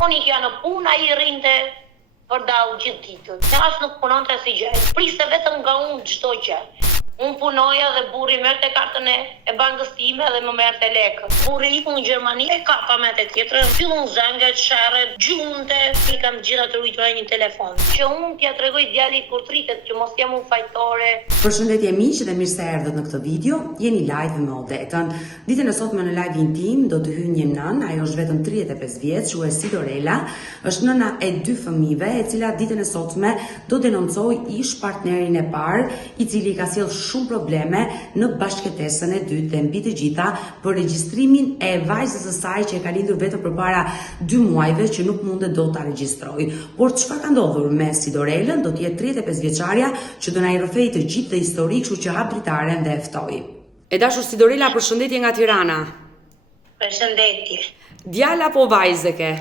Unë i kja në puna i rinte për dalë gjithë ditën. Ne asë nuk punonte si gjë. Priste vetëm nga unë çdo gjë. Unë punoja dhe burri merrte kartën e bankës time dhe më merrte lekë. Burri iku në Gjermani e kapa me të tjetrën. Fillon zënget, sherret, gjunte, i kam gjitha të rujtura një telefon. Që unë t'ja tregoj djalit kur tritet që mos jam unë fajtore. Përshëndetje miq dhe mirë se erdhët në këtë video. Jeni live me Odetën. Ditën e sotme në live intim do të hyjë një nën, ajo është vetëm 35 vjeç, quhet Sidorela, është nëna e 2 fëmijëve, e cila ditën e sotme do denoncoj ish partnerin e parë, i cili ka sjell shumë probleme në bashkëtesën e dytë dhe mbi të gjitha për regjistrimin e vajzës së saj që e ka lindur vetëm përpara 2 muajve që nuk mundet dot ta regjistrojë. Por çfarë ka ndodhur me Sidorelën? Do të jetë 35 vjeçaria që do na i rrëfej të gjithë dhe histori, kështu që hap dritaren dhe e ftoj. E dashur Sidorela, përshëndetje nga Tirana. Përshëndetje. Djala apo vajzë ke?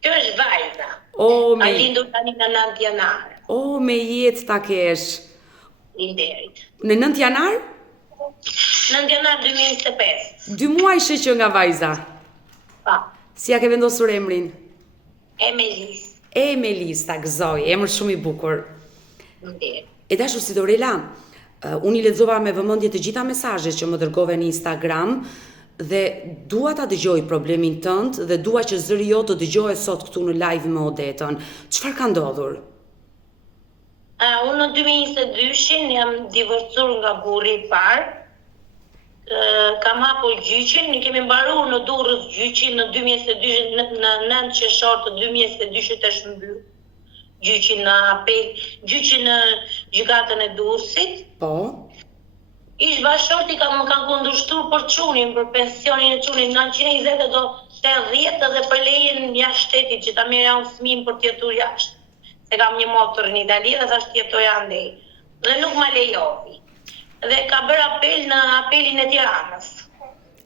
Kjo është vajza. Ka lindur tani në 9 janar. Me jetë ta kesh. Inderit. Në 9 janar? 9 janar 2025. 2 muaj që nga vajza. Pa. Si ja ke vendosur emrin? Emelis. Emelis, ta gëzoj, emër shumë i bukur. Inderit. E dashur Sidorela, unë i lexova me vëmendje të gjitha mesazhet që më dërgove në Instagram dhe dua ta dëgjoj problemin tënd dhe dua që zëri jot të dëgjohet sot këtu në live me Odetën. Çfarë ka ndodhur? Unë në 2022 jam divorcuar nga burri i parë. Kam hapur gjyqin, ne kemi mbaruar në Durrës gjyqin në 2022, në 9 qershor të 2022 është mbyll. Gjyqin në apel, gjyqin në gjykatën e Durrësit. Po. Ish bashorti më kanë kundërshtuar për çunin, për pensionin e çunit 920 do 80 dhe për lejen jashtë shtetit që ta merja unë fëmijën për të jetuar jashtë. Se kam një motor në Itali dhe thash tjetoja andej. Dhe nuk ma lejovi. Dhe ka bërë apel në apelin e Tiranës.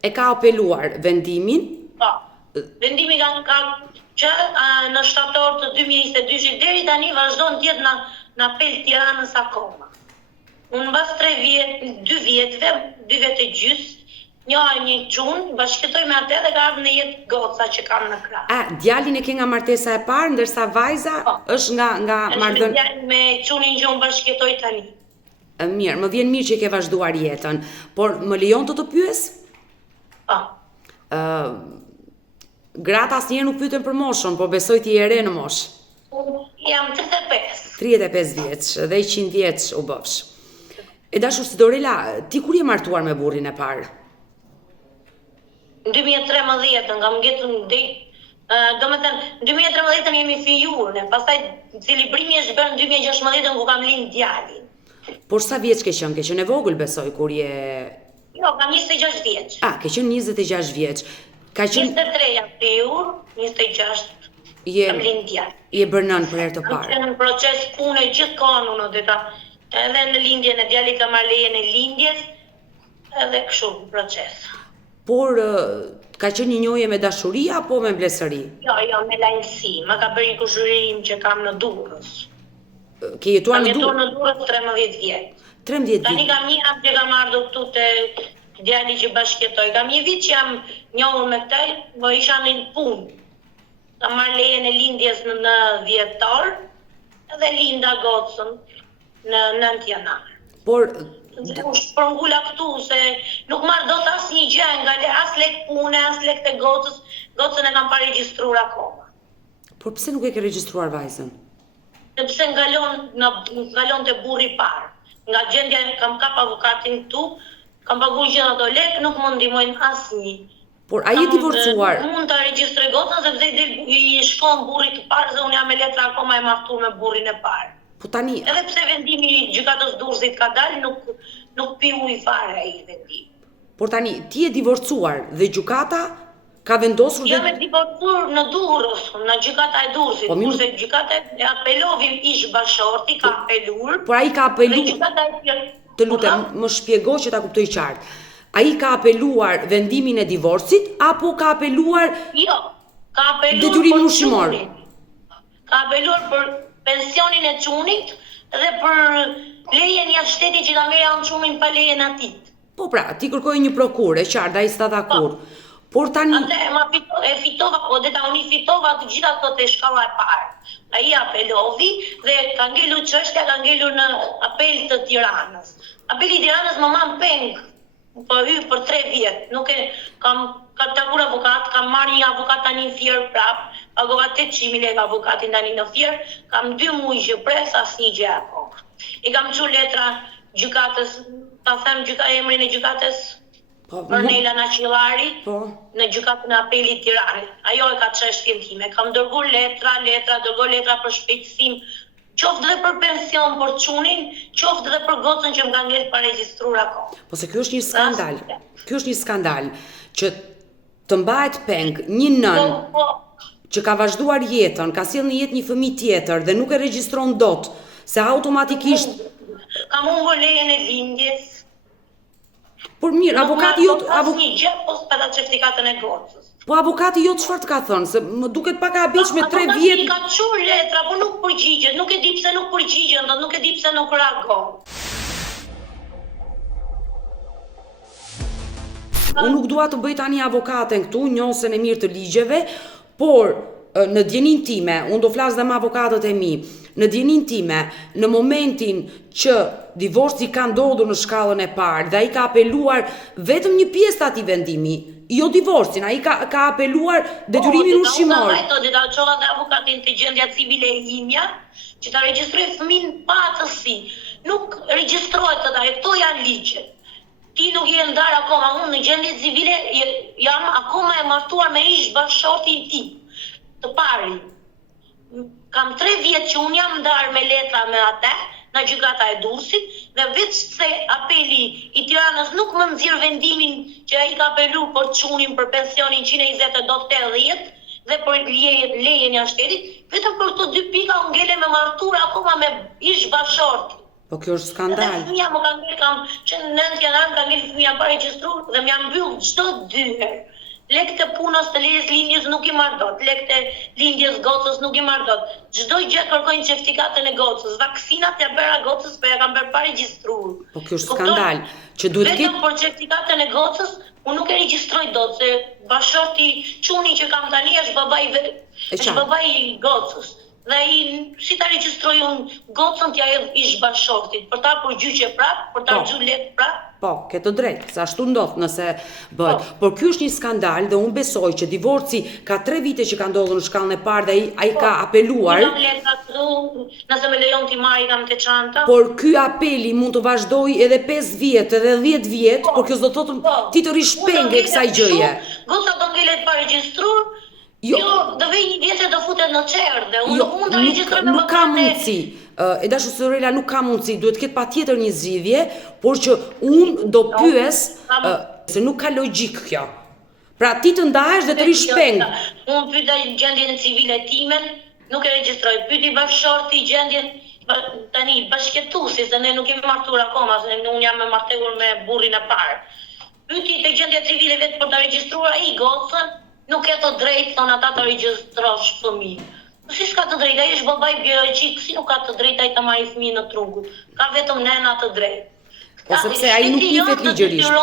E ka apeluar vendimin? Po. Vendimi ka që në shtator të 2022 deri tani vazhdon të jetë në apel Tiranës akoma. Unë mbas 2 vjetëve, 2 vjetë e gjys, një çun, bashkëtoj me atë dhe ka ardhur në jetë goca që kam në krah. Djalin e ke nga martesa e parë, ndërsa vajza është nga marrëdhënie. Është me çunin që unë bashkëtoj tani. Mirë, më vjen mirë që ke vazhduar jetën, por më lejon të pyes? Po. Gratë asnjëherë nuk pyeten për moshën, por besoj ti je re në moshë. Jam 35. 35 vjeç dhe 100 vjeç u bëfsh. E dashur Sidorela, ti kur je martuar me burrin e parë? Në 2013 nga më gjetën do me thënë, në 2013 jemi fijuar, pastaj celebrimi është bërë në 2016 ku kam lind djalin. Por sa vjeç ke qenë? Ke qenë e vogël besoj kur je... Jo, kam 26 vjeç. Ke qenë 26 vjeç. 23 jam fijuar, 26 kam lind djalin. Je bërë nën për herë të parë. Kam qenë në proces pune gjithkohon unë Odeta. Edhe në lindjen e djalit kam marrë lejen e lindjes, edhe kështu në proces. Por ka qenë një njohje me dashuri apo me mbledhëri? Jo, me lajmësi. Ma ka bërë një kushurim që kam në Durrës. Ke jetuar në Durrës? Kam jetuar në Durrës 13 vjet. 13 vjet. Tani kam një javë që kam ardhur këtu te djali që bashkëtoj. Kam një vit që jam njohur me këtë, po isha në punë. Kam marrë lejen e lindjes në 10 dhe linda gocën në 9 janar. Por u shpërngula këtu se nuk marr dot asnjë gjë nga as lek pune, as lek të gocës. Gocën e kam pa regjistruar akoma. Por pse nuk e ke regjistruar vajzën? Sepse ngalon te burri i parë. Nga gjendja kam kap avokatin këtu, kam paguar gjithë ato lek, nuk më ndihmojnë asnjë. Por ai e divorcuar. Mund ta regjistroj gocën sepse i shkon burrit të parë se unë jam me letra akoma e martuar me burrin e parë. Po tani, edhe pse vendimi i gjykatës Durrësit ka dalë, nuk pi ujë fare ai vendim. Por tani ti je divorcuar dhe gjykata ka vendosur jam e divorcuar në Durrës, në gjykata e Durrësit, kurse gjykata e apelovi ish bashorti ka apeluar. Por ai ka apeluar. Të lutem, më shpjego që ta kuptoj qartë. Ai ka apeluar vendimin e divorcit apo ka apeluar? Jo, ka apeluar detyrimin ushqimor. Ka apeluar për pensionin e çunit dhe për lejen jashtë shtetit që ta merja unë çunin pa lejen atit. Po pra, ti kërkoj një prokurë, e qartë, ai s'ta dha kurrë. Por tani e fitova, po deta unë i fitova të gjitha ato te shkalla e parë. Ai apelovi dhe ka ngelur çështja, ka ngelur në apel të Tiranës. Apeli i Tiranës më man peng. Po hyr për 3 vjet. Nuk e kam takuar avokat, kam marrë një avokat tani në Fier prap, pagova 800.000 lekë avokatin tani në Fier, kam 2 muaj që pres asnjë gjë akoma. I kam çu letra gjykatës, ta them emrin e gjykatës Ornela Naçillari, në gjykatën e apelit Tiranës. Ajo e ka çështjen time. Kam dërguar dërgoj letra për shpejtësim, qoftë dhe për pension për çunin, qoftë dhe për gocën që më ka ngel pa regjistruar akoma. Po se ky është një skandal. Ky është një skandal që të mbahet peng një nën që ka vazhduar jetën, ka sjellë në jetë një fëmijë tjetër dhe nuk e regjistron dot, se automatikisht kam humbur lejen e lindjes. Por mirë, avokati jot asnjë gjë pas pa certifikatën e gocës. Po avokati jot çfarë të ka thënë? Se më duket pak e habitshme 3 vjet. Ka çuar letra, po nuk përgjigjet, nuk e di pse nuk përgjigjen, nuk e di pse nuk reagon. Unë nuk dua të bëj tani avokaten këtu, njohësen e mirë të ligjeve, por në djenin time, unë do flas dhe me avokatët e mi, në djenin time, në momentin që divorci ka ndodhur në shkallën e parë dhe ai ka apeluar vetëm një pjesë të atij vendimi, jo divorcin, ai ka apeluar detyrimin ushqimor. Po, do ta çova te avokatin të gjendja civile e imja, që ta regjistroj fëmin pa atësi. Nuk regjistrohet këto janë ligje. Ti nuk je ndar akoma, unë në gjendje civile jam akoma e martuar me ish bashkëshortin tim, të pari. Kam 3 vjet që unë jam ndar me letra me atë, në gjykata e Durrësit, dhe veç se apeli i Tiranës nuk më nxjerr vendimin që ai ka apeluar për çunin për pensionin 120.80 dhe për lejen e shtetit, vetëm për këto 2 pika unë ngele me martur akoma me ish bashkëshortin. Po kjo është skandal. Fëmija më ka ngel, që në 9 janar ka ngel fëmija pa regjistruar dhe më janë mbyll çdo 2 herë. Lekët e punës të lejes lindjes nuk i marr dot, lekët e lindjes gocës nuk i marr dot. Çdo gjë kërkojnë certifikatën e gocës, vaksinat ja bëra gocës, po ja kam bërë pa regjistruar. Po kjo është skandal, që duhet vetëm për certifikatën e gocës, unë nuk e regjistroj dot, se bashorti çuni që kam tani është babai i gocës. Dhe si ta regjistroj unë gocën t'ja hedh ish bashortit, për ta përgjyqje prap, për ta xhu lek prap. Po, ke të drejtë, se ashtu ndodh nëse bëhet. Por ky është një skandal dhe unë besoj që divorci ka 3 vite që ka ndodhur në shkallën e parë dhe ai ka apeluar. Nëse më lejon ti marr kam te çanta. Por ky apeli mund të vazhdojë edhe 5 vjet, edhe 10 vjet, por kjo do të thotë ti të rish penge kësaj gjëje. Goca do ngelet pa regjistruar. Jo, do vej një vjetë do futet në çerdhe. Unë mund të regjistroj me nuk ka mundësi. E dashur Sorela, nuk ka mundësi, duhet të ketë patjetër një zgjidhje, por që unë do pyes se nuk ka logjik kjo. Pra ti të ndahesh dhe të rish peng. Unë pyeta gjendjen civile timen, nuk e regjistroj. Pyeti bashkëshorti gjendjen tani bashkëtuesi, se ne nuk jemi martuar akoma, se unë jam me martesur me burrin e parë. Pyeti te gjendja civile vetë për ta regjistruar ai gocën. Nuk e të drejtë, thonë ata të regjistrosh fëmijë. Si s'ka të drejtë, ai është babai biologjik, si nuk ka të drejtë ai të marrë fëmijën në trungu. Ka vetëm nëna të drejtë. Po sepse ai nuk njihet ligjërisht.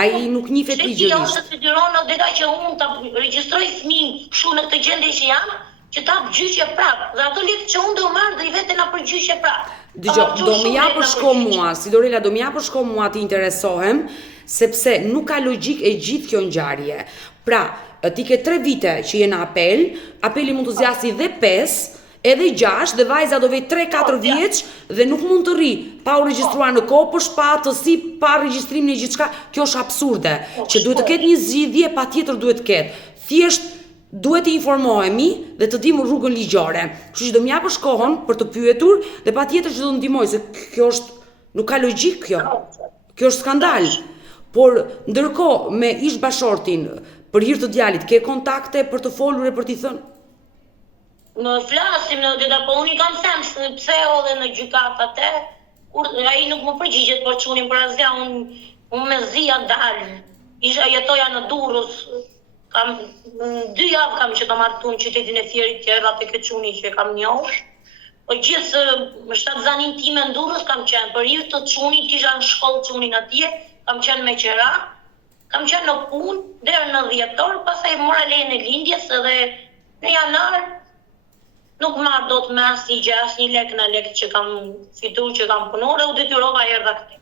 Ai nuk njihet ligjërisht. Shteti detyron deta që unë ta regjistroj fëmijën kështu në këtë gjendje që jam, që ta gjyqje prap. Dhe ato lekë që unë do marr dhe i vete na përgjyqje prap. Dgjoj, do më japësh shko mua, si Dorela do më japësh shko mua të interesohem, sepse nuk ka logjik e gjithë kjo ngjarje. Pra, ti ke 3 vite që je në apel, apeli mund të zgjasë dhe 5, edhe 6 dhe vajza do vej 3-4 vjeç dhe nuk mund të rri pa u regjistruar në kopësh, pa atësi, pa regjistrimin e gjithçka. Kjo është absurde. Që duhet të ketë një zgjidhje, patjetër duhet të ketë. Thjesht duhet të informohemi dhe të dimë rrugën ligjore. Kështu që do më japësh kohën për të pyetur dhe patjetër që do të ndihmoj, se kjo është nuk ka logjik kjo. Kjo është skandal. Por ndërkohë me ish bashortin për hir të djalit, ke kontakte për të folur e për t'i thënë? Në flasim në dita, po unë i kam thënë pse edhe në gjykat atë, ai nuk më përgjigjet për çunin për asgjë, unë me zia dal. Isha jetoja në Durrës, kam 2 javë kam që kam martuar në qytetin e Fierit tjerë atë këtë çuni që kam njohur. Po gjithë më shtatzanin time në Durrës kam qenë, për hir të çunit kisha në shkollë çunin atje, kam qenë me qera. Kam qenë në punë deri në 10 orë, pastaj mora lejen e lindjes edhe në janar nuk marr dot me asnjë gjë, asnjë lek në lek që kam fituar, që kam punuar dhe u detyrova erdha këtej.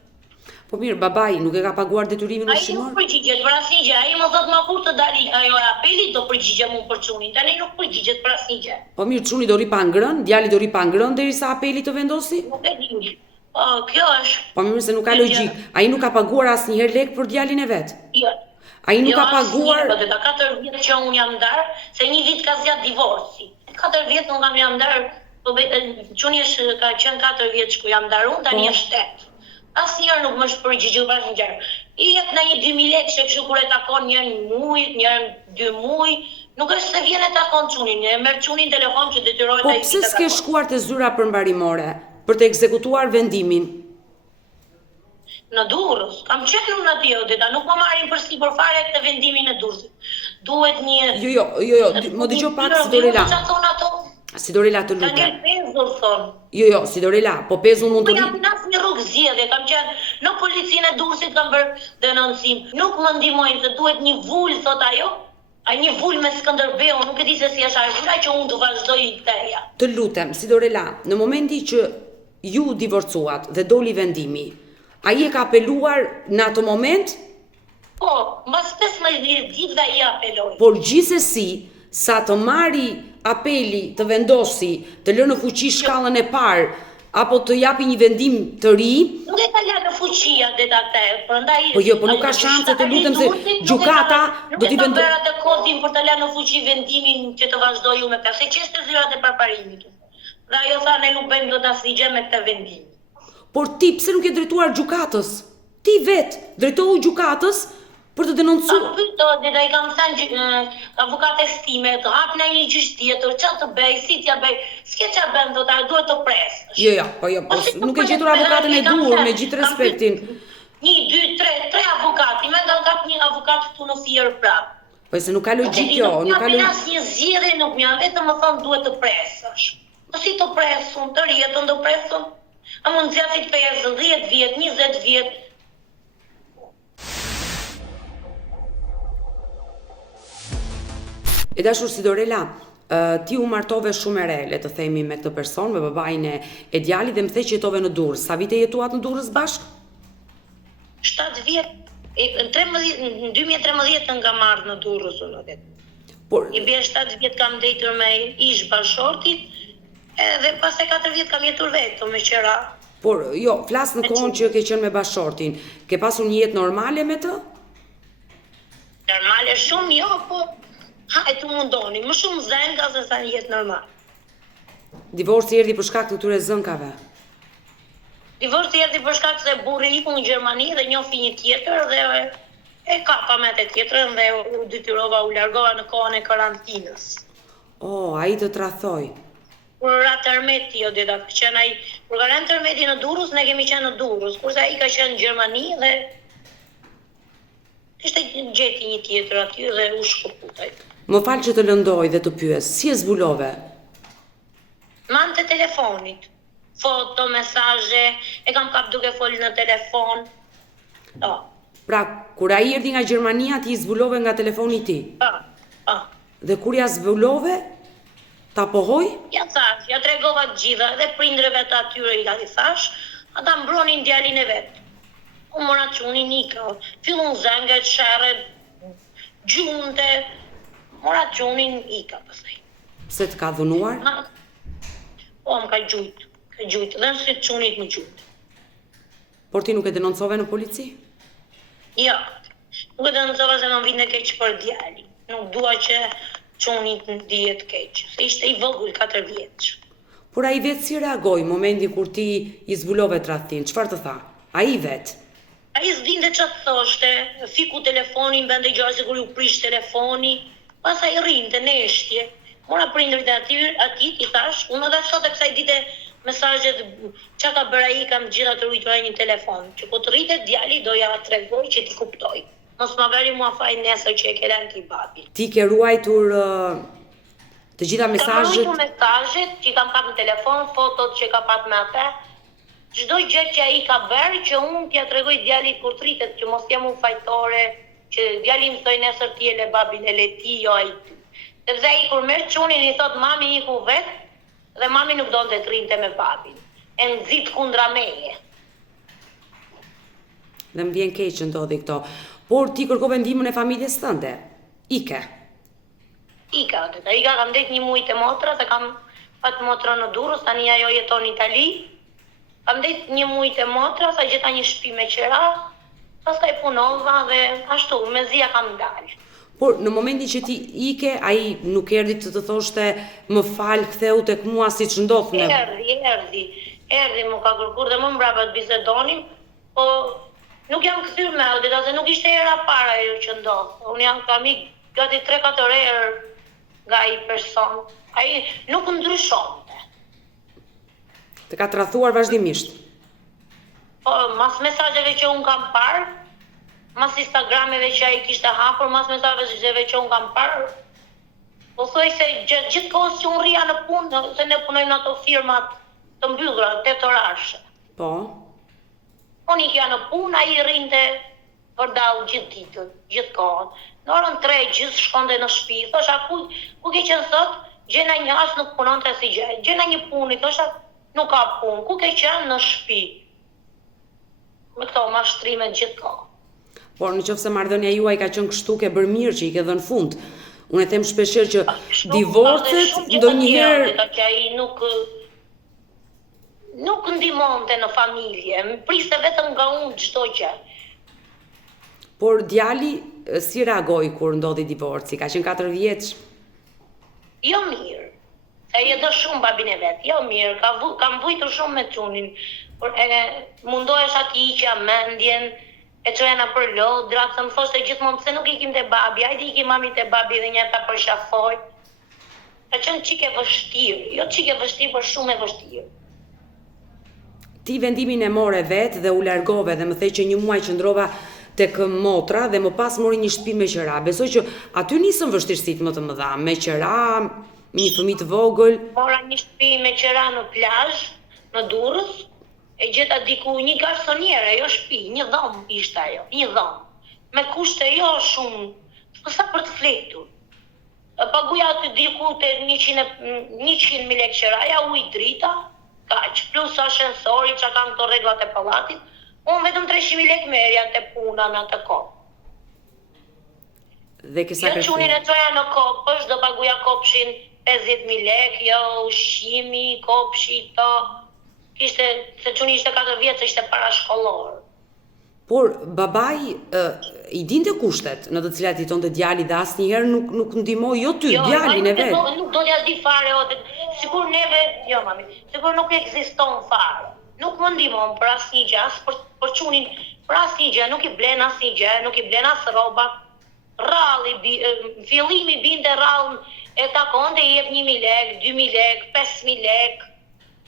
Po mirë, babai nuk e ka paguar detyrimin Ai ushqimor? nuk përgjigjet për asnjë gjë. Ai më thot më kur të dali ajo e apelit do përgjigjem unë për çunin. Tani nuk përgjigjet për asnjë gjë. Po mirë, çuni do ri pa ngrën, djali do ri pa ngrën derisa apeli të vendosi? Nuk e di. Po, kjo është. Po mirë se nuk ka logjik. Ai nuk ka paguar asnjëherë lek për djalin e vet. Jo. Ai nuk ka paguar. Po deta 4 vjet që unë jam ndar, se një vit ka zgjat divorci. 4 vjet unë kam jam ndar, po çuni është ka qenë 4 vjet që jam ndar unë, tani është 8. Asnjëherë nuk më është përgjigjur për asnjë gjë. I jep na një 2000 lekë që kështu kur e takon një muj, një 2 muj, nuk është se vjen e takon çunin, e merr çunin telefon që detyrohet Po ai. pse s'ke shkuar te zyra përmbarimore për të ekzekutuar vendimin? Në Durrës, kam qenë unë atje Odeta, nuk më marrin përsipër fare këtë vendimin e Durrësit. Duhet një Jo, më dëgjoj pak Sidorela. Sidorela të lutem. Ka pezur thon. Jo, Sidorela, po pezun mund të jam në asnjë rrugë zgjedhje, kam qenë në policinë e Durrësit, kam bërë denoncim. Nuk më ndihmojnë se duhet një vul, thot ajo. Ai një vul me Skënderbeu, nuk e di se si është ai vula që unë të vazhdoj teja. Të lutem, Sidorela, në momenti që ju divorcuat dhe doli vendimi, ai e ka apeluar në atë moment? Po, mbas 15 ditëve ai apeloi. Por gjithsesi, sa të marri apeli të vendosi të lënë në fuqi shkallën e parë apo të japi një vendim të ri, nuk e ka lënë në fuqi atë atë, prandaj po jo, po nuk ka shanse të lutem se gjykata do t'i vendosë atë kodin për të lënë në fuqi vendimin që të vazhdojë me këtë, se çështë zyrat e përparimit. Dhe ajo tha ne nuk bëjmë dot asnjë gjë me këtë vendim. Por ti pse nuk e drejtuar gjykatës? Ti vet drejtohu gjykatës për të denoncuar. Dhe i kam thënë avukatës time, të hap në një gjyq tjetër, çfarë të bëj, si t'ja bëj, s'ke çfarë bën dot, duhet të pres. Jo, po nuk e gjetur avukatën e duhur me gjithë respektin. 1, 2, 3 avukati, më kanë kap një avokat këtu në Fier prap. Po se nuk ka logjik kjo, nuk ka logjik. Asnjë zgjidhje nuk më vetëm më thon duhet të presësh. Po si të presun, të rjetën do presun? A mund zgjatit 5, 10 vjet, 20 vjet. E dashur Sidorela, ti u martove shumë e re, le të themi, me këtë person, me babain e djalit dhe më the që jetove në Durrës. Sa vite jetuat në Durrës bashk? 7 vjet. Në 2013 nga marrë në Durrës unë vetë. I bie 7 vjet kam ndëjtur me ish bashortit, edhe pas e 4 vjet kam jetur vetëm me qira. Por jo, flas në kohën që ke qenë me bashortin. Ke pasur një jetë normale me të? Normale shumë jo, po hajtu mundoni, më shumë zënka se sa një jetë normal. Divorci erdhi për shkak të këtyre zënkave? Divorci erdhi për shkak se burri iku në Gjermani dhe njofi një tjetër dhe e kapa me atë tjetrën dhe u detyrova u largova në kohën e karantinës. Ai të tradhoi. Kur rat Ermeti jo deta, qenë ai, kur ka rënë Ermeti në Durrës, ne kemi qenë në Durrës, kurse ai ka qenë në Gjermani dhe ishte gjeti një tjetër aty dhe u shkëputaj. Më fal që të lëndoj dhe të pyes, si e zbulove? Man të telefonit, foto, mesazhe, e kam kap duke folë në telefon. Pra, kur ai erdhi nga Gjermania, ti i zbulove nga telefoni i tij? Dhe kur ja zbulove, ta pohoi? Ja thash, ja tregova të gjitha, edhe prindreve të atyre i thash, ata mbronin djalin e vet. Unë mora çunin ika, fillon zënget, sherret, gjunte, mora çunin ika pastaj. Pse të ka dhunuar? Po, më ka gjujt, dhe nëse çunit më gjujt. Por ti nuk e denoncove në polici? Jo, nuk e denoncova se më vinte keq për djalin. Nuk dua që çunit të dihet keq, se ishte i vogël 4 vjeç. Por ai vetë si reagoi momenti kur ti i zbulove tradhtin? Çfarë të tha? Ai vetë? Ai s'dinte çfarë thoshte, fiku telefonin, bën dëgjoj se kur u prish telefoni, pastaj rrinte në eshtje. Mora prindërit e atit i thash, unë edhe sot e kësaj dite mesazhet çka ka bërë ai, kam gjitha të ruajtura një telefon, që po të rritet djali do ja tregoj që ti kuptoj. Mos ma veri mua faj nesër që e ke lënë ti babi. Ti ke ruajtur të gjitha mesazhet? Kam ruajtur mesazhet që kam kap në telefon, fotot që ka pat me atë. Çdo gjë që ai ka bërë që unë t'ja tregoj djalit kur tritet, që mos jam unë fajtore, që djali më thoi nesër ti e le babin e le ti, jo ai ty. Sepse ai kur merr çunin i thot mami iku vet dhe mami nuk donte të rrinte me babin. E nxit kundra meje. Dhe më vjen keq që ndodhi këto. Por ti kërkove ndihmën e familjes tënde. Ika, kam det një muj të motra, se kam pat motra në Durrës, tani ajo jeton në Itali. Kam det një muj të motra, sa gjeta një shtëpi me qera, pastaj punova dhe ashtu, me zia kam dalë. por në momentin që ti ike, ai nuk erdhi të thoshte më fal, ktheu tek mua siç ndodh me. Erdi më ka kërkuar dhe më mbrapa të bisedonim, po nuk jam kthyer me audit, ose nuk ishte era para ajo që ndodh. Unë jam kam ik gati 3-4 herë nga ai person. Ai nuk ndryshonte. Të ka tradhuar vazhdimisht. Po, mas mesazheve që unë kam parë, mas Instagrameve që ai kishte hapur, mas mesazheve që unë kam parë, po thoj se gjithkohës që unë rria në punë, se ne punojmë në ato firmat të mbyllura, 8 orashe. Po. Unë ikja në punë, ai rrinte përdau gjithë ditën, gjithë kohën. Në orën 3 gjithë shkonte në shtëpi, thosha ku ke qenë sot? Gjena një as nuk punonte si gjë. Gjena një punë, thosha nuk ka punë. Ku ke qenë? Në shtëpi? Me këto mashtrime gjithë kohën. Por nëse marrëdhënia juaj ka qenë kështu, ke bërë mirë që i ke dhënë fund. Unë e them shpeshherë që divorcet ndonjëherë që ai nuk ndihmonte në familje, më priste vetëm nga unë çdo gjë. Por djali si reagoi kur ndodhi divorci? Ka qenë 4 vjeç? Jo mirë. Se ai e do shumë babin e vet. Jo mirë, kam vujtur shumë me çunin. Por mundohesha të hiqja mendjen, e çoja në për lodra, se më thoshte gjithmonë pse nuk ikim te babi, hajde ikim mami te babi dhe një ta përshafoj. Ka qenë çike vështirë, jo çike vështirë, por shumë e vështirë. Ti vendimin e more vetë dhe u largove dhe më the që një muaj qëndrova tek motra dhe më pas mori një shtëpi me qera. Besoj që aty nisën vështirësitë më të mëdha, me qera, me një fëmijë të vogël. Mora një shtëpi me qera në plazh, në Durrës, e gjeta diku një garsoniere, jo shtëpi, një dhomë ishte ajo, një dhomë. Me kushte jo shumë, sa për të fletur. Paguja aty diku te 100.000 lekë qeraja, ujë drita, kaq, plus ashensori që kam të rregullat e pallatit, unë vetëm 300.000 lekë merja te puna në atë kohë. Dhe kisa jo çunin e çoja në kopësh, do paguja kopshin 50.000 lekë, jo ushqimi, kopshi, to. Kishte, se çuni ishte 4 vjeç, se ishte parashkollor. Por babai i dinte kushtet në të cilat jetonte djali dhe asnjëherë nuk ndihmoi jo ty, djalin e vet. Nuk do t'ja di fare, sikur neve, jo mami, sikur nuk ekziston fare. Nuk më ndihmon për asnjë gjë, as për çunin, për asnjë gjë, nuk i blen asnjë gjë, nuk i blen as rroba. Rralli, fillimi binte rrallën e takonte i jep 1.000 lekë, 2.000 lekë, 5.000 lekë.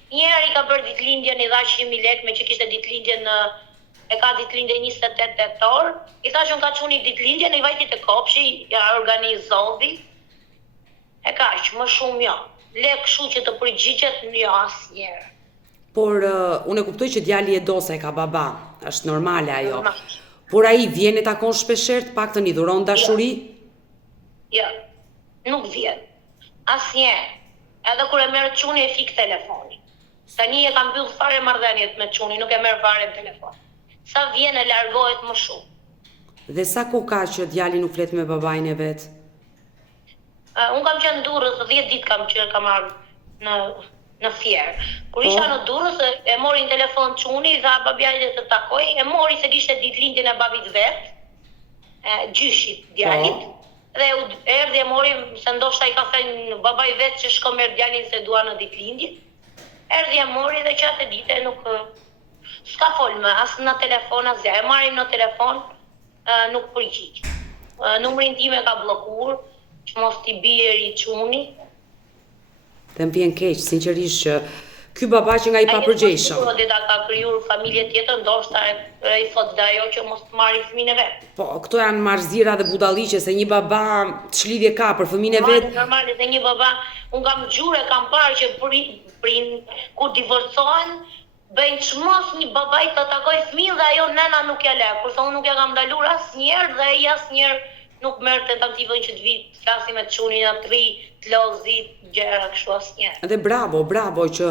Njëherë i ka bërë ditëlindjen i dha 100.000 lekë me që kishte ditëlindjen e ka ditëlindje 28 tetor. I thash unë ka çuni ditëlindjen, i vajti te kopshi, ja organizoi. E kaq, më shumë jo. Le kështu që të përgjigjet jo asnjëherë. Por unë e kuptoj që djali e do se ka baba, është normale ajo. Por ai vjen e takon shpeshherë, të paktën i dhuron dashuri? Jo, nuk vjen. Asnjëherë. Edhe kur e merr çuni e fik telefonin. Tani e kam mbyll fare marrëdhëniet me çunin, nuk e merr fare telefon. Sa vjen e largohet më shumë. Dhe sa kohë ka që djali nuk flet me babain e vet? Unë kam qenë në Durrës, 10 ditë kam marrë në Fier. Kur isha në Durrës, e mori në telefon çuni, tha babajit të takoj, e mori se kishte ditëlindjen e babit vet, gjyshit djalit. Dhe erdhi e mori, se ndoshta i ka thënë babai vet që shko merr djalin se dua në ditëlindje. Erdhi e mori dhe që atë ditë nuk s'ka fol më as në telefon as gjë. E marrim në telefon, nuk përgjigj. Numrin tim e ka bllokuar, që mos t'i bie i çuni. Dhe më vjen keq, sinqerisht që ky baba që nga i papërgjeshëm. Ai do ta krijuar familje tjetër, ndoshta i thot dhe ajo që mos të marrë fëmijën e vet. Po, këto janë marrëzira dhe budalliqe se një baba ç'lidhje ka për fëmijën e vet. Normale se një baba, un kam gjurë, kam parë që kur divorcohen, bëjnë çmos një babaj të takoj fëmijën dhe ajo nëna nuk ja le, kurse unë nuk ja kam ndalur asnjëherë dhe ai asnjëherë nuk merr tentativën që të vi të flasi me çunin atri, të lozit, gjëra kështu asnjëherë. Dhe bravo që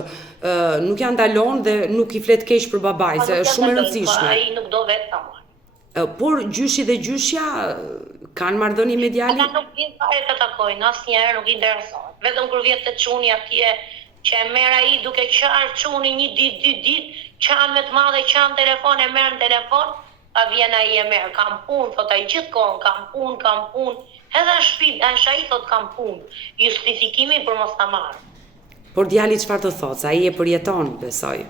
nuk ja ndalon dhe nuk i flet keq për babaj, se është shumë e rëndësishme. Ai nuk do vetë ta marr. Por gjyshi dhe gjyshja kanë marrëdhënie me djalin? Ata nuk vjen fare të takojnë, asnjëherë nuk i interesohet. Vetëm kur vjet te çuni atje që e merr ai duke qarë çuni një ditë, dy ditë, qanë me të madhe, qanë telefon, e merr në telefon, pa vjen ai e merr, kam punë, thot ai gjithkohon, kam punë. Edhe në shtëpi, ai thot kam punë. Justifikimi për mos ta marr. Por djali çfarë të thotë? Ai e përjeton, besoj.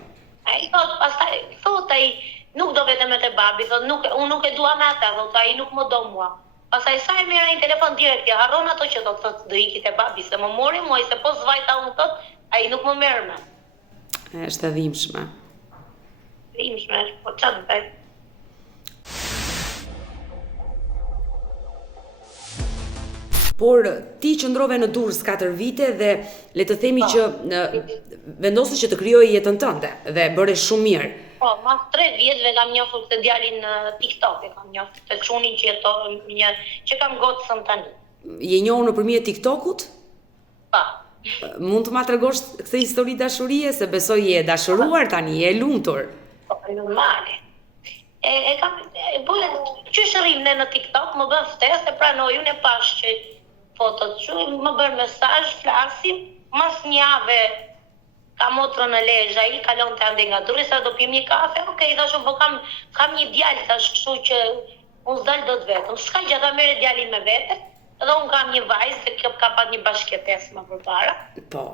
Ai thot, pastaj thot ai nuk do vetëm me te babi, thot unë nuk e dua me ata, thot ai nuk më do mua. Pastaj sa e merr ai në telefon direkt, ja harron ato që thot do iki te babi, se më mori mua, se po zvajta unë thot, ai nuk më merr më. Është e dhimbshme. Dhimbshme, po çfarë të bëj? Por ti qëndrove në Durrës 4 vite dhe le të themi që vendose që të krijojë jetën tënde dhe bëre shumë mirë. Po, mas 3 vjetëve kam njohur këtë djalin në TikTok, kam njohur të çunin që jeton që kam gocën tani. Je njohur nëpërmjet TikTokut? Pa. Mund të ma tregosh këtë histori dashurie, se besoj je dashuruar tani, je lumtur. Po, normale. Qysh rrim ne në TikTok, më bën ftesë, e pranoj, unë e pash që fotot që më bën mesazh, flasim, mas një javë ka motrën në Lezhë, ai kalon të ande nga Durrës, sa do pim një kafe, okej, thashun, po kam një djalë, thash, kështu që unë s'dal dot vetëm. S'ka gjë, ta merre djalin me vete, edhe unë kam një vajzë, se kjo ka pat një bashkëtesë më përpara. Po.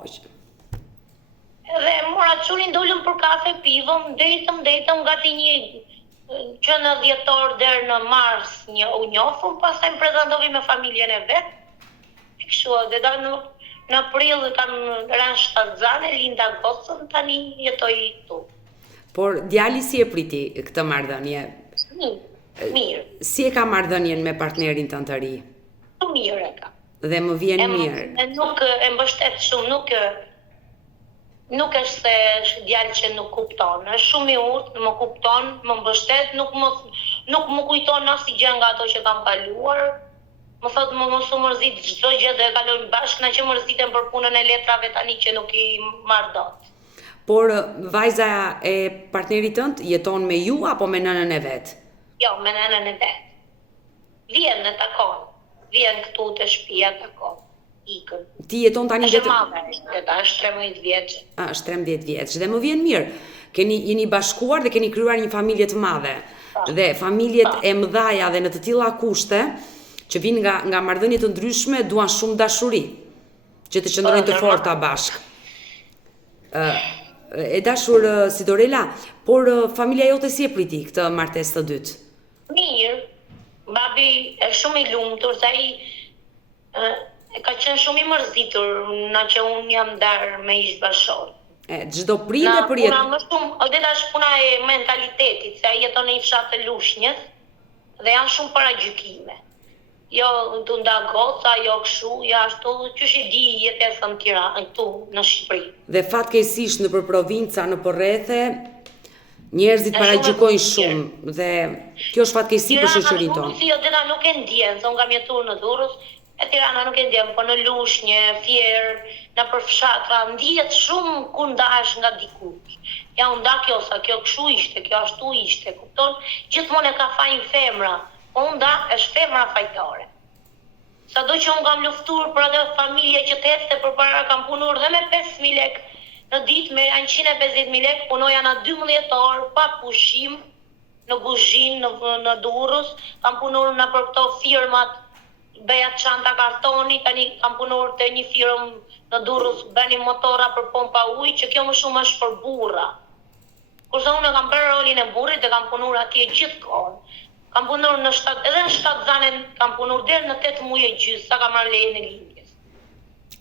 Edhe mora çunin, dolëm për kafe, pivëm, dejtëm gati një që në 10 deri në mars u njohëm, pastaj më prezantovi me familjen e vet. Kështu, dhe në prill kam rënë shtatzane, linda gocën, tani jetoj këtu. Por djali si e priti këtë marrëdhënie? Mirë. Si e ka marrëdhënien me partnerin tënd të ri? Mirë e ka. Dhe më vjen mirë. Nuk e mbështet shumë, nuk është se është djalë që nuk kupton. Është shumë i urtë, më kupton, më mbështet, nuk më kujton asnjë gjë nga ato që kam kaluar. Më thotë më mos u mërzit çdo gjë do e kalojmë bashkë, na që mërziten për punën e letrave tani që nuk i marr dot. Por vajza e partnerit tënd jeton me ju apo me nënën e vet? Jo, me nënën e vet. Vjen në takon. Vjen këtu te shtëpia takon. Ikën. Ti jeton tani vetëm? Është 13 vjeç. Është 13 vjeç dhe më vjen mirë. Jeni bashkuar dhe keni krijuar një familje të madhe. Dhe familjet e mëdhaja dhe në të tilla kushte që vinë nga marrëdhënie të ndryshme duan shumë dashuri, që të qëndrojnë të forta bashkë. E dashur Sidorela, por familja jote si e priti këtë martesë të dytë? Mirë. Babi është shumë i lumtur, se ai ka qenë shumë i mërzitur na që unë jam ndarë me ish bashkëshor. Çdo prindër përjet. Puna më shumë, odeta është puna e mentalitetit, se ai jeton në një fshat të lushnjës dhe janë shumë paragjykime. Jo të nda goca, jo kështu, jo ashtu, qysh i di jetesën në Tiranë, këtu në Shqipëri. Dhe fatkeqësisht nëpër provinca, nëpër rrethe, njerëzit paragjykojnë shumë dhe kjo është fatkeqësi për shoqërinë tonë. Si odeta nuk e ndjen, se unë kam jetuar në Durrës, e Tirana nuk e ndjen, po në Lushnjë, Fier, nëpër fshatra, ndihet shumë kur ndahesh nga dikush. Ja u nda kjo, sa kjo kështu ishte, kjo ashtu ishte, kupton? Gjithmonë e ka fajin femra. Unë është femra fajtore. Sado që unë kam luftuar për atë familje që të ecte përpara, kam punuar dhe me 5.000 lekë në ditë, me 150.000 lekë, punoja në 12 orë, pa pushim, në kuzhinë, në Durrës, kam punuar në për këto firmat, beja çanta kartoni, tani kam punuar të një firmë në Durrës, bëni motora për pompa ujë, që kjo më shumë është për burra. Kurse unë kam bërë rolin e burrit dhe kam punuar atje gjithkohon. Kam punuar edhe në shtatzane, kam punuar deri në 8 muaj e gjysmë, sa kam marrë lejen e lindjes.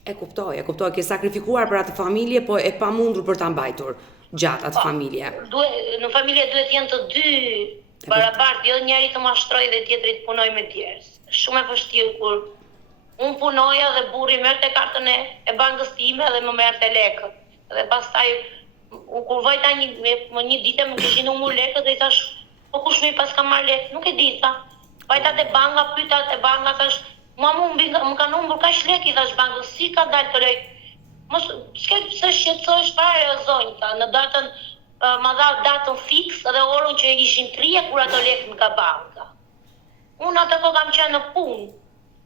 E kuptoj, ke sakrifikuar për atë familje, po e pamundur për ta mbajtur gjatë atë familje. Në familje duhet jenë të dy barabartë, jo njëri të mashtroj dhe tjetri të punoj me djerës. Shumë e vështirë kur unë punoja dhe burri merrte kartën e bankës time dhe më merrte lekët. Dhe pastaj Kur vajta një ditë më kishin humur lekët dhe i thash, po kush më pas ka marrë lekë? Nuk e di, tha. Vajta te banka, pyeta te banka, thash, më kanë humbur kaq lekë, i thash bankës, si ka dalë të lekë? Mos s'ke shqetësohesh fare o zonjë, tha, në datën ma dha datën fix dhe orën që ishin krije kur ato lekë nga banka. Unë atë ko kam qenë në punë.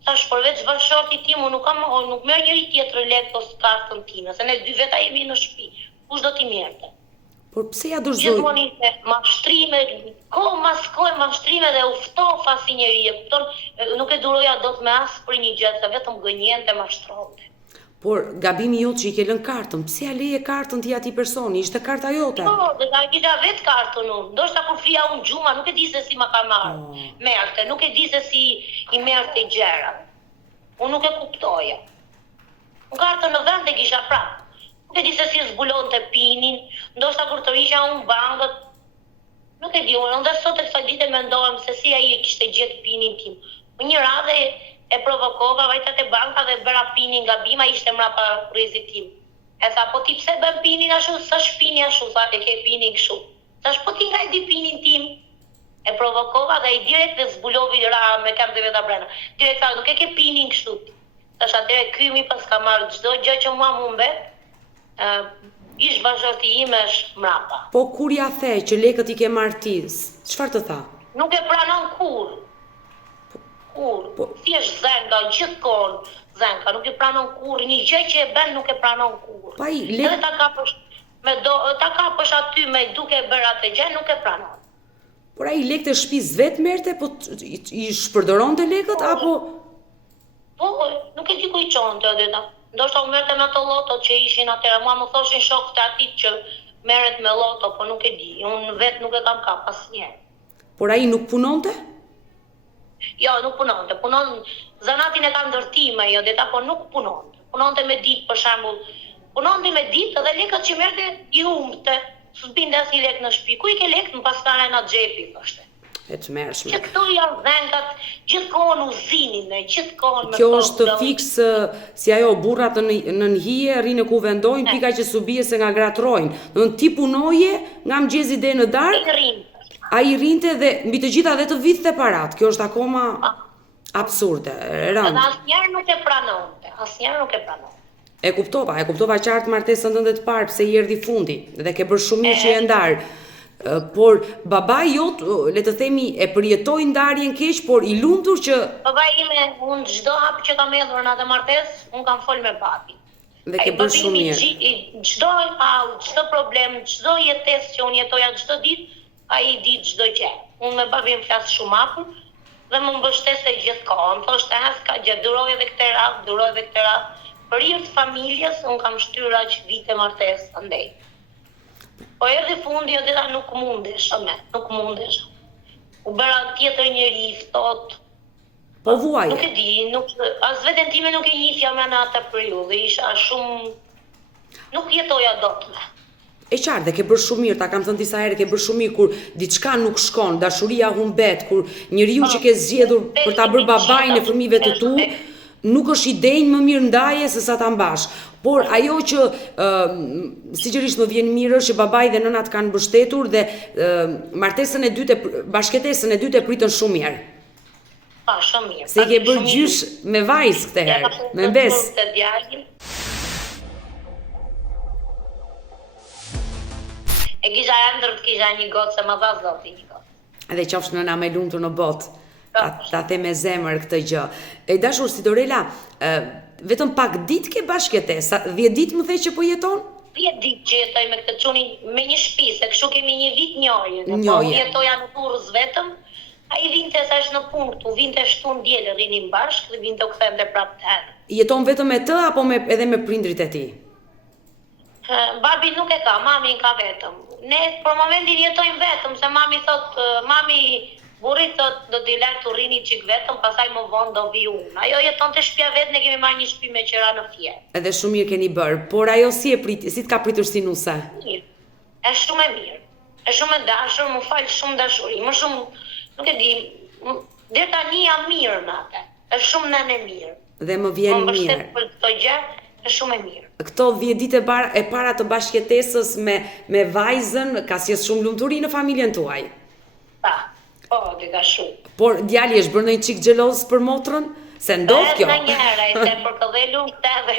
Thash, përveç bashortit tim, unë nuk merr njëri tjetër lekë ose kartën time, se ne dy veta jemi në shtëpi. Kush do t'i merrte? Por pse ja dorëzoi? Gjithmonë ishte mashtrime, kohë mas kohë mashtrime dhe u ftofa si njeri, e kupton? Nuk e duroja dot me as për një gjë, se vetëm gënjente, mashtronte. Por gabimi jot që i ke lënë kartën, pse ja leje kartën ti atij personi? Ishte karta jote. Po, dhe ta kisha vetë kartën unë. Ndoshta kur flia unë gjuma, nuk e di se si ma ka marrë. Merrte, nuk e di se si i merrte gjërat. Unë nuk e kuptoja. Unë kartën në vend e kisha prapë. Nuk e di se si zbulonte pinin, ndoshta kur të isha unë bankët. Nuk e di, unë dhe sot e kësaj dite mendohem se si ai e kishte gjetë pinin tim. Një radhe e provokova, vajta te banka dhe bëra pinin nga bima, ishte mrapa kurrizit tim. E tha, po ti pse bën pinin ashtu, s'është pini ashtu, tha, e ke pinin kështu. Thash, po ti nga e di pinin tim. E provokova dhe i direkt dhe zbulovi ra me kam dhe veta brenda. Direkt tha, nuk e ke pinin kështu. Thash, atëre ky mi pas ka marrë çdo gjë që mua më mbet. Ish bashorti ime është mrapa. Po kur ja the që lekët i ke marrë ti, çfarë të tha? Nuk e pranon kur. Thjesht zenga, gjithkohon zenga, nuk e pranon kur, një gjë që e bën nuk e pranon kur. Pa i Edhe ta kapësh aty me duke bërë atë gjë, nuk e pranon. Por ai lekët e shtëpisë vet merrte, po i shpërdoronte lekët apo? Po, nuk e di ku i çonte Odeta. Ndoshta u merrte me ato lotot që ishin atëherë, mua më thoshin shokët e atit që merret me loto, po nuk e di. Unë vet nuk e kam kap asnjëherë. Por ai nuk punonte? Jo, nuk punonte. Zanatin e ka ndërtime, Odeta, po nuk punonte. Punonte me ditë, për shembull. Punonte me ditë dhe lekët që merrte i humbte. S'binte as i lek në shtëpi. Ku i ke lekët? Më pas kanë në xhepi, thoshte. E çmerrshme. Që këtu janë dhengat, gjithkohon uzinin e gjithkohon me Kjo është fiks si ajo burrat në hije rrinë ku vendojnë, pika që subie se nga gratrojnë. Domthon ti punoje nga mëngjesi deri në darkë. Ai rrinte dhe mbi të gjitha dhe të vidhte parat. Kjo është akoma absurde, rënd. Dhe asnjëherë nuk e pranonte, asnjëherë nuk e pranonte. E kuptova qartë martesën tënde të parë pse i erdhi fundi dhe ke bërë shumë mirë që je ndar. Por babai jot, le të themi, e përjetoi ndarjen keq, por i lumtur që babai ime, unë çdo hap që kam hedhur në atë martesë, unë kam fol me babin. Dhe ke bërë shumë mirë. Çdo hall, çdo problem, çdo jetesë që unë jetoja çdo ditë, ai di çdo gjë. Unë me babin flas shumë hapur dhe më mbështeste gjithkohon. Thoshte s'ka gjë, duroj edhe këtë radhë, Për hir të familjes, unë kam shtyr aq vite martesë andej. Po erdhi fundi, Odeta, nuk mundesha. U bëra tjetër njeri, ftohtë. Po vuaj. Nuk e di, as veten time nuk e njihja me në atë periudhë, isha shumë, nuk jetoja dot me. E qartë, dhe ke bërë shumë mirë, ta kam thënë disa herë, ke bërë shumë mirë kur diçka nuk shkon, dashuria humbet, kur njeriu që ke zgjedhur për ta bërë babain e fëmijëve të tu, nuk është i denjë më mirë ndaje se sa ta mbash. Por ajo që sigurisht më vjen mirë është që babai dhe nënat kanë mbështetur dhe martesën e dytë, bashkëtesën e dytë e pritën shumë mirë. Pa, shumë mirë. Se i ke bërë gjysh me vajzë këtë herë, me mbes. E kisha ëndër të kisha një gotë se më dha zoti një gotë. Edhe qofsh nëna më e lumtur në botë. Ta the me zemër këtë gjë. E dashur Sidorela, vetëm pak ditë ke bashkëtesë, 10 ditë më the që po jeton? 10 ditë që jetoj me këtë çunin me një shtëpi, se kështu kemi një vit njohje. Po jetoja në Durrës vetëm. Ai vinte sa është në punë këtu, vinte shtu në dielë, rrinin bashkë dhe vinte u kthente prapë te. Jeton vetëm me të apo edhe me prindrit e tij? Babi nuk e ka, mami ka vetëm. Ne për momentin jetojmë vetëm, se mami thot, burri thot do t'i lart të rrini çik vetëm, pastaj më vonë do vi unë. Ajo jeton te shtëpia vet, ne kemi marrë një shtëpi me qira në Fier. Edhe shumë mirë keni bërë, por ajo si t'ka pritur si nuse? Mirë. Është shumë e mirë. Është shumë e dashur, më fal shumë dashuri. Më shumë, nuk e di, deri tani jam mirë me atë. Është shumë nënë mirë. Dhe më vjen mirë. Më mbështet për çdo gjë, është shumë e mirë. Këto 10 ditë e para të bashkëjetesës me vajzën, ka sjellë shumë lumturi në familjen tuaj. Po, ka shumë. Por djali është bërë ndonjë çik xheloz për motrën? Se ndodh kjo. Në njëra, se për këtë dhe lumë të dhe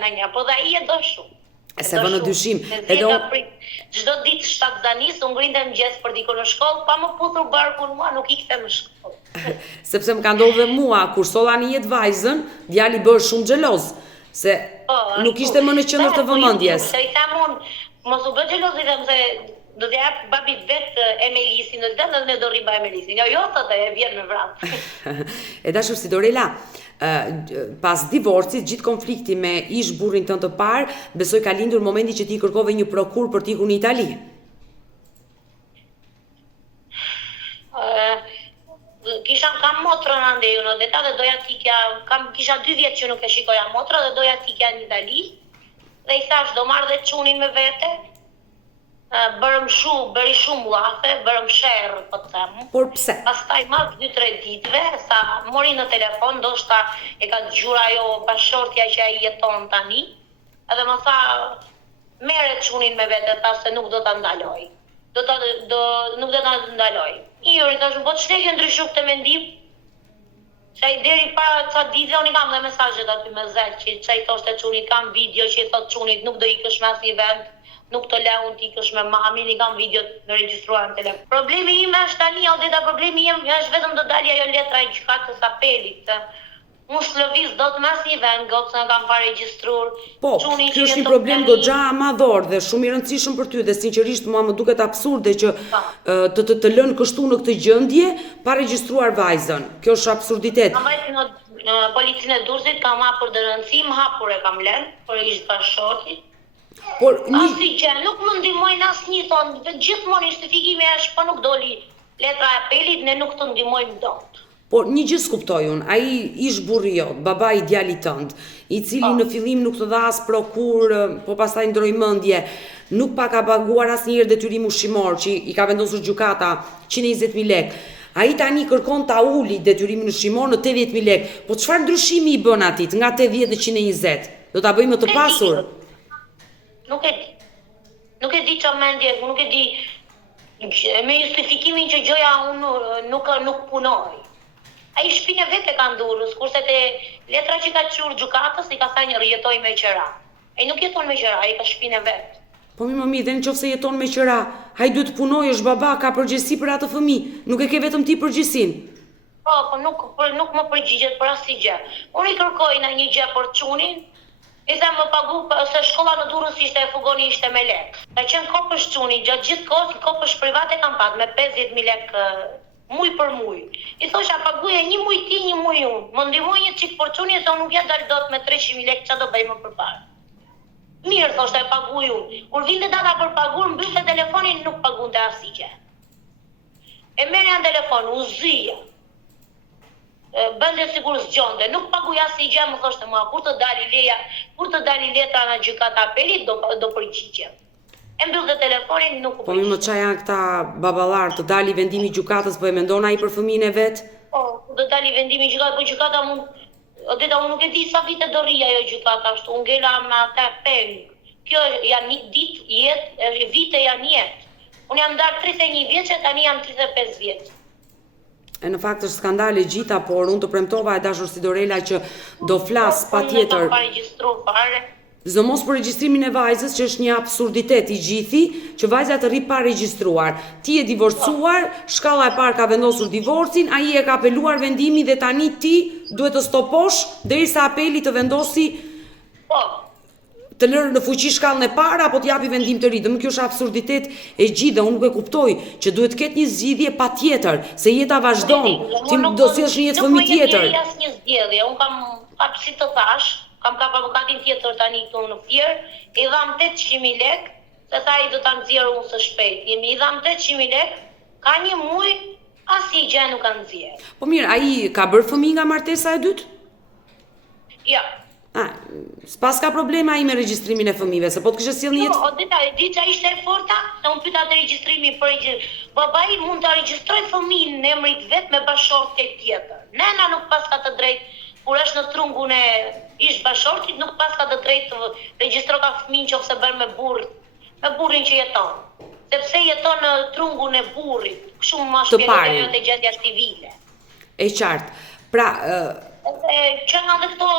në një, po dhe i e do shumë. Se vë në dyshim. Çdo ditë shtatzanis, unë ngrinte mëngjes për diku në shkollë, pa më puthur barkun mua, nuk ikte në shkollë. Sepse më ka ndodhur dhe mua, kur solla një jetë vajzën, djali bërë shumë xheloz. Se nuk ishte më në qendër të vëmendjes. Se i tham unë, mos u bë xheloz, i tham se do të jap babit vetë Emelisin, në dhe ne do rriba Emelisin. Jo, thotë e vjen me vrap. E dashur Sidorela, pas divorcit, gjithë konflikti me ish burrin tënd të parë, besoj ka lindur momenti që ti kërkove një prokur për t'ikur në Itali. Kam motrën ande në deta dhe doja t'ikja, kisha 2 vjetë që nuk e shikoja motra dhe doja t'ikja në Itali. Dhe i thash, do marrë dhe qunin me vete. Bëri shumë llafe, bërëm sherrë, po të them. Por pse? Pastaj mas 2-3 ditëve, sa mori në telefon, ndoshta e ka dëgjuar ajo bashortja që ai jeton tani, edhe më tha, merre çunin me vete, tha se nuk do ta ndaloj. Nuk do ta ndaloj. I thash, po ç'te ke ndryshuar këtë mendim? Se ai deri para ca ditëve unë kam dhe mesazhet aty me zet, që çai thoshte çunit, kam video që i thot çunit, nuk do ikësh në asnjë vend. Nuk të leun t'i kësh me mamin, i kam video në regjistruar në telefon. Problemi im është tani, Odeta, problemi im është vetëm do dalja ajo letra e gjykatës apelit. Unë s'lëviz do të mas një vend, gocë në kam pa regjistruar. Po, kjo është një problem goxha madhor dhe shumë i rëndësishëm për ty dhe sinqerisht mua më duket absurde që të lënë kështu në këtë gjendje pa regjistruar vajzën. Kjo është absurditet. Kam vajtë në policinë e Durrësit, kam hapur dërëndësim, hapur e kam lënë, për ishtë bashkëshortit. Asnjë gjë, nuk më ndihmojnë asnjë, thonë, gjithmonë justifikimi është, po nuk doli letra e apelit, ne nuk të ndihmojmë dot. Por një gjë s'kuptoj unë, ai ish burri jot, baba i djalit tënd, i cili në fillim nuk të dha as prokur, po pastaj ndroi mendje, nuk pa ka paguar asnjëherë detyrim ushqimor që i ka vendosur gjykata 120.000 lekë. Ai tani kërkon ta uli detyrimin ushqimor në 80.000 lekë. Po çfarë ndryshimi i bën atit nga 80 në 120? Do ta bëjmë më të pasur? Nuk e di që mendje, nuk e di, me justifikimin që gjoja unë nuk punoj. A i shpinë e vete ka ndurës, kurse te letra që ka qurë gjukatës, i ka thënë rjetoj me qëra. E nuk jeton me qëra, i ka shpinë e vetë. Po mi mami, dhe në qofë se jeton me qëra, a i duhet punoj, është baba, ka përgjësi për atë fëmi, nuk e ke vetëm ti përgjësin. Po nuk më përgjigjet për asnjë gjë. Unë i kërkoj në një gjë për çunin, i them më pagu, se shkolla në Durrës ishte e fugoni ishte me lekë. Ka qenë kopësh çuni, gjatë gjithë kohës kopësh private kam pat me 50.000 lekë muj për muj. I thosha paguja një muj ti, një muj unë. Më ndihmoj një çik për çunin se unë nuk ja dal dot me 300.000 lekë, çfarë do bëjmë përpara. Mirë, thoshte e paguaj unë. Kur vinte data për pagur, mbyllte telefonin, nuk pagunte asgjë. E merja në telefon, u zyja. Bënde sigur zgjonde, nuk paguja asnjë gjë, më thoshte mua, kur të dali letra në gjykatë apelit, do përgjigjem. E mbyllte telefonin, nuk u përgjigjem. Po mi më çaj janë këta baballar, të dali vendimi i gjykatës, po e mendon ai për fëmijën e vet? Po, do dali vendimi i gjykatës, po gjykata Odeta, unë nuk e di sa vite do rri ajo gjykata ashtu, unë ngela me ata peng. Kjo janë një ditë jetë, vite janë jetë. Unë jam ndarë 31 vjeçë, tani jam 35 vjeç. E në fakt është skandal e gjitha, por unë të premtova e dashur Sidorela që do flas patjetër. Unë regjistruar fare. Zdo mos për regjistrimin e vajzës, që është një absurditet i gjithi, që vajza të rri pa regjistruar. Ti e divorcuar, shkalla e parë ka vendosur divorcin, ai e ka apeluar vendimin dhe tani ti duhet të stoposh derisa apeli të vendosi të lërë në fuqi shkallën e parë apo të japi vendim të ri. Dhe kjo është absurditet e gjithë dhe unë nuk e kuptoj që duhet ketë një zgjidhje patjetër, se jeta vazhdon. Ti do sjellësh një jetë fëmijë tjetër. Nuk më asnjë zgjedhje. Unë kam si të thash, kam kap avokatin tjetër tani këtu në Fier, i dham 800.000 lekë, se tha i do ta nxjerr unë së shpejt. I dham 800.000 lekë, ka një muj, asnjë gjë nuk ka nxjerr. Po mirë, ai ka bërë fëmijë nga martesa e dytë? Ja. S'pas ka problema ai me regjistrimin e fëmijëve, se po të kishte sjellë një jetë. Jo, Odeta, e di çfarë ishte e forta, se unë pyeta të regjistrimin për babai mund ta regjistroj fëmijën në emrin vet me bashkëshortë tjetër. Nëna nuk pas ka të drejtë kur është në trungun e ish bashortit, nuk pas ka të drejtë të regjistro ka fëmin që ofse bërë me burrin që jeton. Sepse jeton në trungun e burrit, shumë ma shpjegot e të gjendja civile. E qartë. Pra, që nga dhe këto,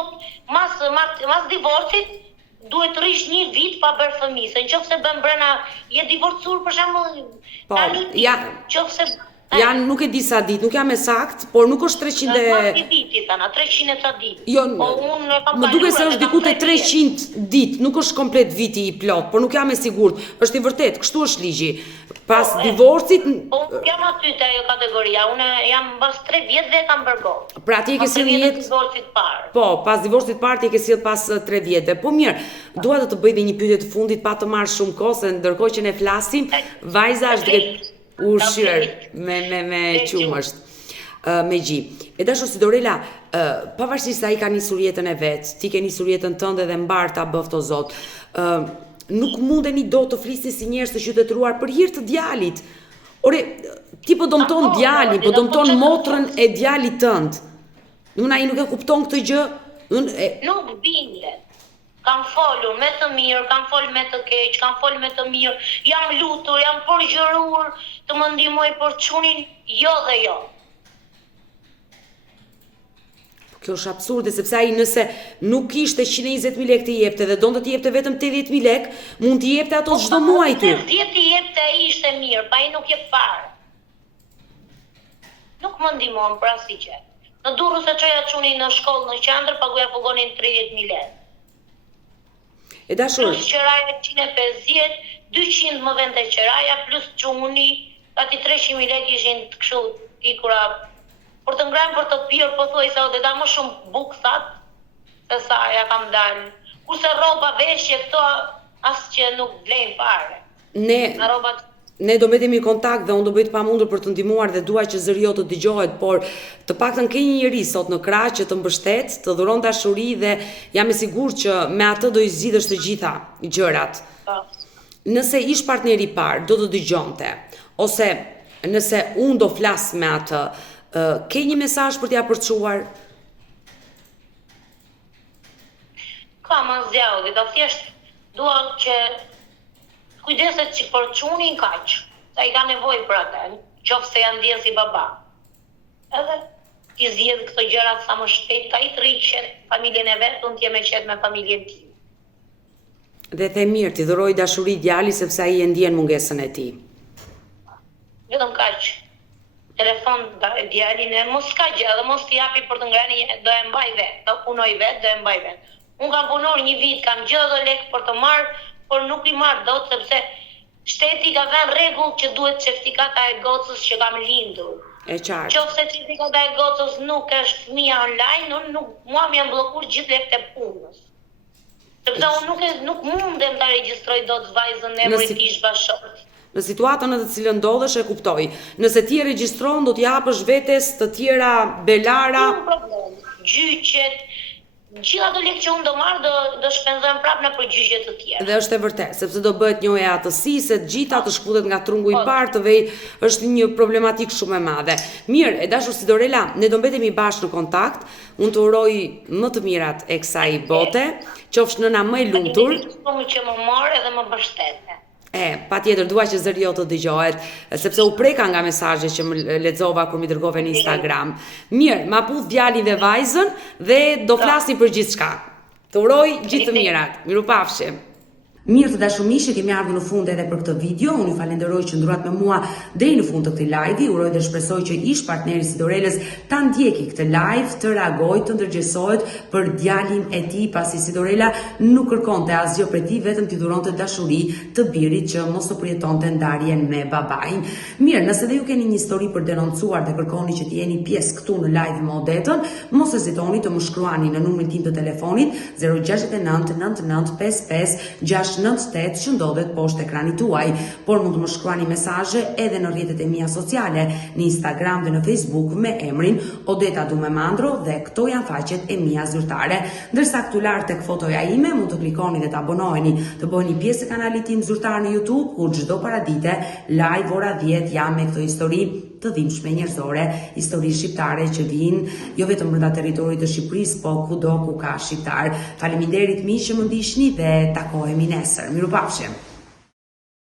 mas divorcit, duhet të rish 1 vit pa bërë fëmijë. Se nëse bën brenda je divorcuar për shembull, janë nuk e di sa ditë, nuk jam e sakt, por nuk është 300 ditë, thana 300 e ca ditë. Jo, më duket se është diku te 300 ditë, nuk është komplet viti i plot, por nuk jam e sigurt. Është i vërtet, kështu është ligji. Pas divorcit, jam aty te ajo kategoria. Unë jam mbas 3 vjet dhe kam bërë gotë. Pra ti e ke sjellë jetë divorcit parë. Po, pas divorcit parë ti e ke sjellë pas 3 vjetëve. Po mirë, dua të bëj një pyetje të fundit pa të marrë shumë kohë, se ndërkohë që ne flasim, vajza është duke ushqyer me qumësht, me gji. E dashur Sidorela, pavarësisht se ai ka nisur jetën e vet, ti ke nisur jetën tënde dhe mbar ta bëft o Zot. Nuk mundeni do të flisni si njerëz të qytetëruar për hir të djalit. Ore, ti po dëmton djalin, po dëmton motrën e djalit tënd. Ai nuk e kupton këtë gjë. Nuk bindet. Kam folur me të mirë, kam folur me të keq, kam folur me të mirë, jam lutur, jam përgjëruar të më ndihmoj për çunin, jo dhe jo. Kjo është absurde, sepse ai nëse nuk kishte 120.000 lekë të jepte dhe donte të jepte vetëm 80.000 lekë, mund t'i jepte ato çdo muaj ty. Po, t'i jepte ai ishte mirë, pa ai nuk jep fare. Nuk më ndihmon për asgjë. Në Durrës se çoja çunin në shkollë në qendër, paguja fugonin 30.000 lekë. E dashur. Plus qeraja 150, 200 më vente qeraja, plus çuni, gati 300.000 lekë ishin kështu ikura. Për të ngrënë për të pirë, po thuaj se o dhe da më shumë bukë thatë, se sa ja kam dalë. Kurse rroba veshje këto, asë që nuk vlejnë fare. Ne do mbetemi në kontakt dhe unë do bëj të pamundur për të ndihmuar dhe dua që zëri jote të dëgjohet, por të paktën ke një njerëz sot në krah që të mbështet, të dhuron dashuri dhe jam e sigurt që me atë do i zgjidhësh të gjitha gjërat. Nëse ish partneri i parë do të dëgjonte, ose nëse unë do flas me atë, ke një mesazh për t'ia përçuar? Kam asgjë, do thjesht dua që kujdeset që për çunin kaq, sa i ka nevojë për atë, qofse janë ndjen si baba. Edhe ti zgjedh këto gjëra sa më shpejt, ai të rriqet familjen e vet, unë t'jem e qetë me familjen time. Dhe the mirë, ti dhuroj dashuri djalit sepse ai e ndjen mungesën e tij. Vetëm kaq. Telefon djalin e mos ka gjë, dhe mos t'i japi për të ngrënë, do e mbaj vet, do punoj vet, do e mbaj vet. Unë kam punuar 1 vit, kam gjë dhe lekë për të marrë, por nuk i marrë dot sepse shteti ka vënë rregull që duhet certifikata e gocës që kam lindur. E qartë. Qofse certifikata e gocës nuk është fëmia online, mua më janë bllokuar gjithë lekët e punës. Sepse unë nuk mundem ta regjistroj dot vajzën në emrin e ish bashkët. Në situatën në të cilën ndodhesh e kuptoj. Nëse ti e regjistron, do t'i japësh vetes të tjera belara. Nuk problem. Gjyqet, gjitha ato lekë që unë do marrë, do shpenzojmë prapë në përgjigje të tjera. Dhe është e vërtet, sepse do bëhet një e atësisë, se të gjitha të shkputet nga trungu i parë të vej, është një problematik shumë e madhe. Mirë, e dashur Sidorela, ne do mbetemi bashkë në kontakt, unë të uroj më të mirat e kësaj bote, qofsh nëna më e lumtur. Shumë që më morë dhe më mbështete. Patjetër dua që zëri jote të dëgjohet, sepse u preka nga mesazhet që më lexova kur mi dërgove në Instagram. Mirë, ma puth djalin dhe vajzën dhe do flasni për gjithçka. Të uroj gjithë të mirat. Mirupafshim. Mirë të dashur miq, kemi ardhur në fund edhe për këtë video. Unë ju falenderoj që ndurat me mua deri në fund të këtij live-i. Uroj dhe shpresoj që ish partneri i Sidorelës ta ndjeki këtë live, të reagojë, të ndërgjegjësohet për djalin e tij, pasi Sidorela nuk kërkonte asgjë prej tij, vetëm t'i dhuronte dashuri të birit që mos të përjetonte ndarjen me babain. Mirë, nëse dhe ju keni një histori për denoncuar dhe kërkoni që të jeni pjesë këtu në live me Odetën, mos hezitoni të më shkruani në numrin tim të telefonit 069 99 55 6 698 që ndodhet poshtë ekranit tuaj, por mund të më shkruani mesazhe edhe në rrjetet e mia sociale, në Instagram dhe në Facebook me emrin Odeta Dumemandro dhe këto janë faqet e mia zyrtare. Ndërsa këtu lart tek fotoja ime mund të klikoni dhe të abonoheni, të bëheni pjesë e kanalit tim zyrtar në YouTube, ku çdo paradite live ora 10 jam me këto histori të dhimbshme njerëzore, histori shqiptare që vijnë jo vetëm brenda territorit të Shqipërisë, po kudo ku ka shqiptar. Faleminderit miq që më ndiqni dhe takohemi nesër. Mirupafshim.